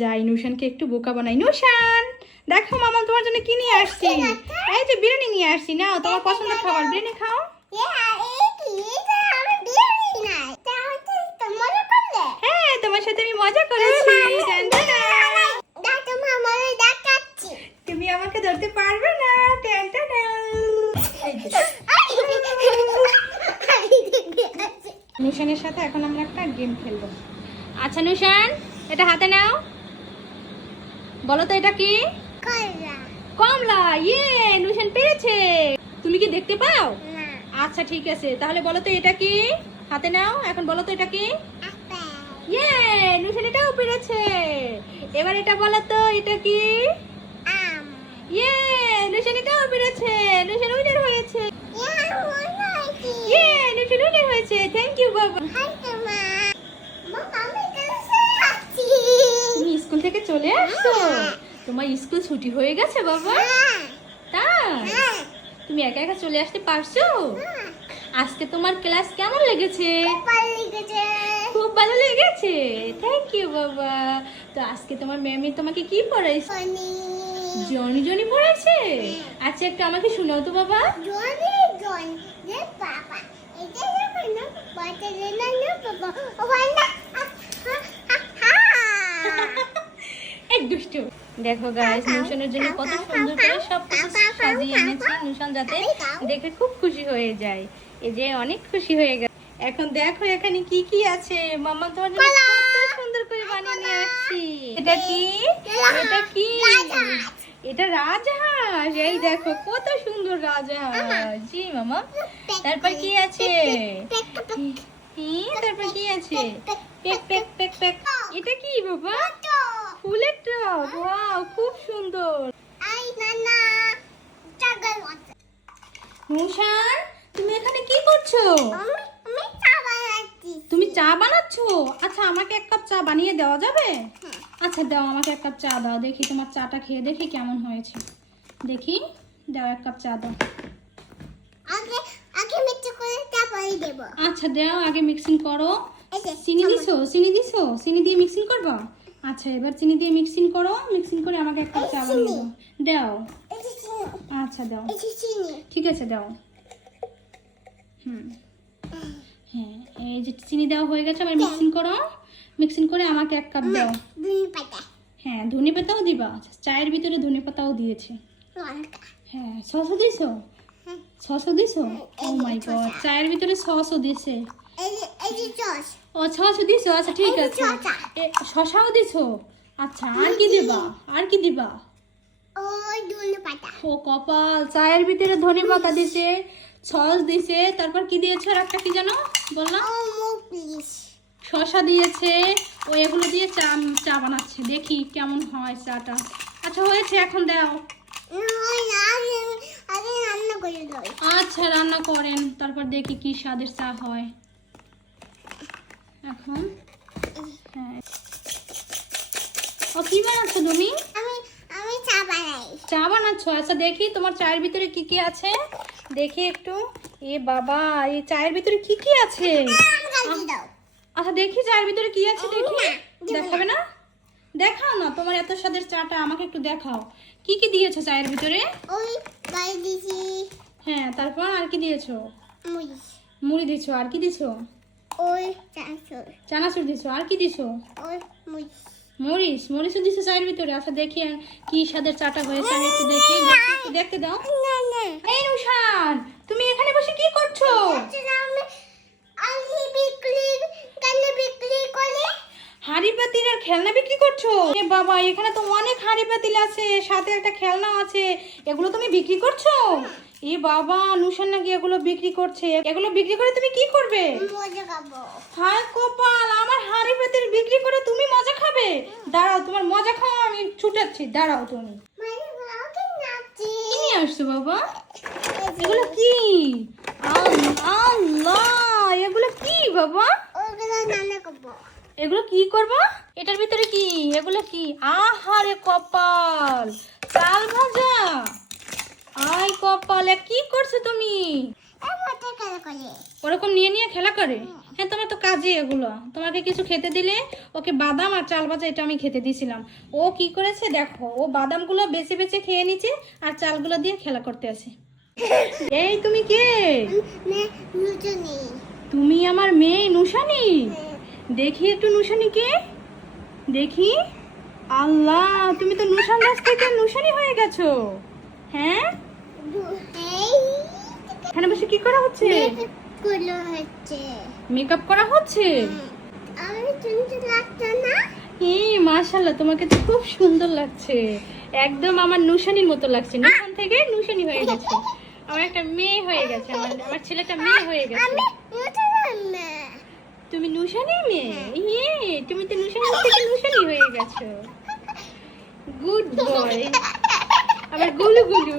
যাই নুশানকে একটু বোকা বানাই। নুশান দেখো মামা তোমার জন্য কি নিয়ে আসছি। এই যে বিরিয়ানি নিয়ে আসছি, নাও তোমার পছন্দের খাবার, বিরিয়ানি খাও। হ্যাঁ তোমার সাথে আমি মজা করেছি। তুমি আমাকে ধরতে পারবে না। নুশানের সাথে এখন আমরা একটা গেম খেলবো। আচ্ছা নুশান এটা হাতে নাও, বলো তো এটা কি? কমলা। ইয়ে নুশান পেরেছে। তুমি কি দেখতে পাও? আচ্ছা ঠিক আছে, তাহলে বলো তো এটা কি? হাতে নাও, এখন বলো তো এটা কি? ইয়ে নুশান এটাও পেরেছে। এবার এটা বলো তো এটা কি? ইয়ে নুশান এটাও পেরেছে। নুশান উইনার হয়েছে। ইয়ে নুশান উইনার হয়েছে। থ্যাংক ইউ বাবা। তুমি স্কুল থেকে চলে আসছো? তোমার স্কুল ছুটি হয়ে গেছে বাবা? তাই তুমি একা একা চলে আসতে পারছো? আজকে তোমার ক্লাস কেমন লেগেছে? খুব ভালো লেগেছে। থ্যাংক ইউ বাবা। তো আজকে তোমার ম্যাম তোমাকে কি পড়াইছে? Johnny Johnny পড়াইছে। আচ্ছা একটু আমাকে শোনাও তো বাবা। এক দুষ্টু। দেখো গাইস নুশানের জন্য কত সুন্দর করে সব কিছু সাজিয়ে এনেছি নুশান যাতে দেখে খুব খুশি হয়ে যায়। এই যে অনেক খুশি হয়ে গেছে। এখন দেখো এখানে কি কি আছে। মামা তোমার জন্য কত সুন্দর করে বানিয়ে নিয়ে আসছি। এটা কি? এটা কি? এটা রাজহাঁস। এই দেখো কত সুন্দর রাজহাঁস। জি মামা। তারপর কি আছে? তারপর কি আছে? পেক পেক পেক পেক। এটা কি বাবা? ফুলের টব। ওয়াও খুব সুন্দর। নুশান তুমি এখানে কি করছো? তুমি চা বানাচ্ছো? আচ্ছা আমাকে এক কাপ চা বানিয়ে দেওয়া যাবে? আচ্ছা দাও, আমাকে এক কাপ চা দাও, দেখি তোমার চাটা খেয়ে দেখি কেমন হয়েছে। দেখি দাও, এক কাপ চা দাও। আচ্ছা দাও, আগে মিক্সিং করো। চিনি দিছো? চিনি দিছো? চিনি দিয়ে মিক্সিং করবা? আচ্ছা এবার চিনি দিয়ে মিক্সিং করো। মিক্সিং করে আমাকে এক কাপ চা বানিয়ে দাও। আচ্ছা দাও, ঠিক আছে দাও। হ্যাঁ এই যে চিনি দেওয়া হয়ে গেছে, আবার মিক্সিং করো। মিক্সিং করে আমাকে এক কাপ দাও। হ্যাঁ ধনে পাতাও দিবা। চায়ের ভিতরে ধনে পাতাও দিয়েছে। হ্যাঁ সসও দিছো? সসও দিছো? ও মাই গড, চায়ের ভিতরে সসও দিয়েছে। ও সসও দিছো? আচ্ছা ঠিক আছে। শসাও দিছো? আচ্ছা আর কি দিবা? আর কি দিবা? ও কপাল, চায়ের ভিতরে ধনে পাতা দিছে, সস দিছে, তারপর কি দিয়েছে আর একটা কি জানো বললাম? শসা দিয়েছে। ও এগুলো দিয়ে চা বানাচ্ছে। দেখি কেমন হয় চাটা। আচ্ছা হয়েছে, এখন দাও। আচ্ছা রান্না করেন, তারপর দেখি কি স্বাদের চা হয়। এখন হ্যাঁ ও কি বানাচ্ছো তুমি? চা বানাচ্ছো? আচ্ছা দেখি তোমার চায়ের ভিতরে কি কি আছে, দেখি একটু। এ বাবা, এই চায়ের ভিতরে কি কি আছে? আচ্ছা দেখি চায়ের ভিতরে কি আছে, দেখি। দেখাবে না? দেখাও না, তোমার এত স্বাদের চাটা আমাকে একটু দেখাও। কি কি দিয়েছো চায়ের ভিতরে? হ্যাঁ তারপর আর কি দিয়েছো? মুড়ি দিছো। আর কি দিছো? চানাচুর দিছো। আর কি দিছো? মরিচও দিছো চায়ের ভিতরে। আচ্ছা দেখি কি স্বাদের চাটা হয়েছে, আমি একটু দেখি। দেখতে দাও। এই নুশান তুমি এখানে বসে কি করছো? হাঁড়ি পাতিল আর খেলনা বিক্রি করছো? এ বাবা, এখানে তো অনেক হাঁড়ি পাতিল আছে, সাথে একটা খেলনা আছে, এগুলো তুমি বিক্রি করছো? এ বাবা, নুশান নাকি এগুলো বিক্রি করছে। এগুলো বিক্রি করে তুমি কি করবে? হায় কপাল, আমার হাঁড়ি পাতিল বিক্রি করে তুমি মজা খাবে? দাঁড়াও, তোমার মজা খাওয়া আমি ছুটাচ্ছি, দাঁড়াও। তুমি কি নিয়ে আসছো বাবা? এগুলো কি? আল্লাহ, এগুলো কি বাবা? এগুলো কি করবা? এটার ভিতরে কি? এগুলো কি? আহারে কপাল, চাল ভাজা। আয় কপালে, কি করছো তুমি? ওরকম নিয়ে নিয়ে খেলা করে? হ্যাঁ, তোমার তো কাজই এগুলো। তোমাকে কিছু খেতে দিলে ওকে বাদাম আর চাল ভাজা এটা আমি খেতে দিয়েছিলাম। ও কি করেছে দেখো, ও বাদামগুলো বেছে বেছে খেয়ে নিচ্ছে আর চালগুলো দিয়ে খেলা করতে আছে। এই তুমি কে? তুমি আমার মেয়ে নুশানি? দেখি একটু নুশানিকে দেখি। আল্লাহ, তুমি তো নুশান দাস থেকে নুশানি হয়ে গেছো। হ্যাঁ, এখানে বসে কি করা হচ্ছে? মেকআপ করা হচ্ছে। মাশাআল্লাহ, তোমাকে তো খুব সুন্দর লাগছে। একদম আমার নুশানির মতো লাগছে। নুশান থেকে নুশানি হয়ে গেছে। আমার একটা মেয়ে হয়ে গেছে। আমার ছেলেটা মেয়ে হয়ে গেছে। তুমি নুশানির মেয়ে? ইয়ে, তুমি তো নুশানির থেকে নুশানি হয়ে গেছো। Good boy. আবার গুলু গুলু।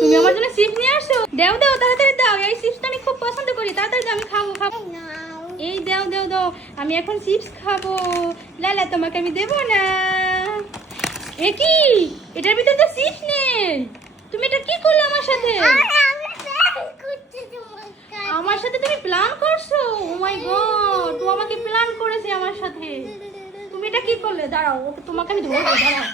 তুমি আমার জন্য চিপস নিয়ে আসো? দাও দাও, তাড়াতাড়ি দাও। এই চিপসটা আমি খুব পছন্দ করি। তাড়াতাড়ি দাও, আমি খাবো খাবো। এই দাও দাও দাও, আমি এখন চিপস খাবো। লালা, তোমাকে আমি দেবো না। এ কি, এটার ভিতরে তো চিপস নেই। তুমি এটা কি করলে আমার সাথে? আমার সাথে তুমি প্ল্যান করছো? ও মাই গড, ও আমাকে প্ল্যান করেছে আমার সাথে। তুমি এটা কি করলে? দাঁড়াও, তোমাকে আমি ধরবো, দাঁড়াও।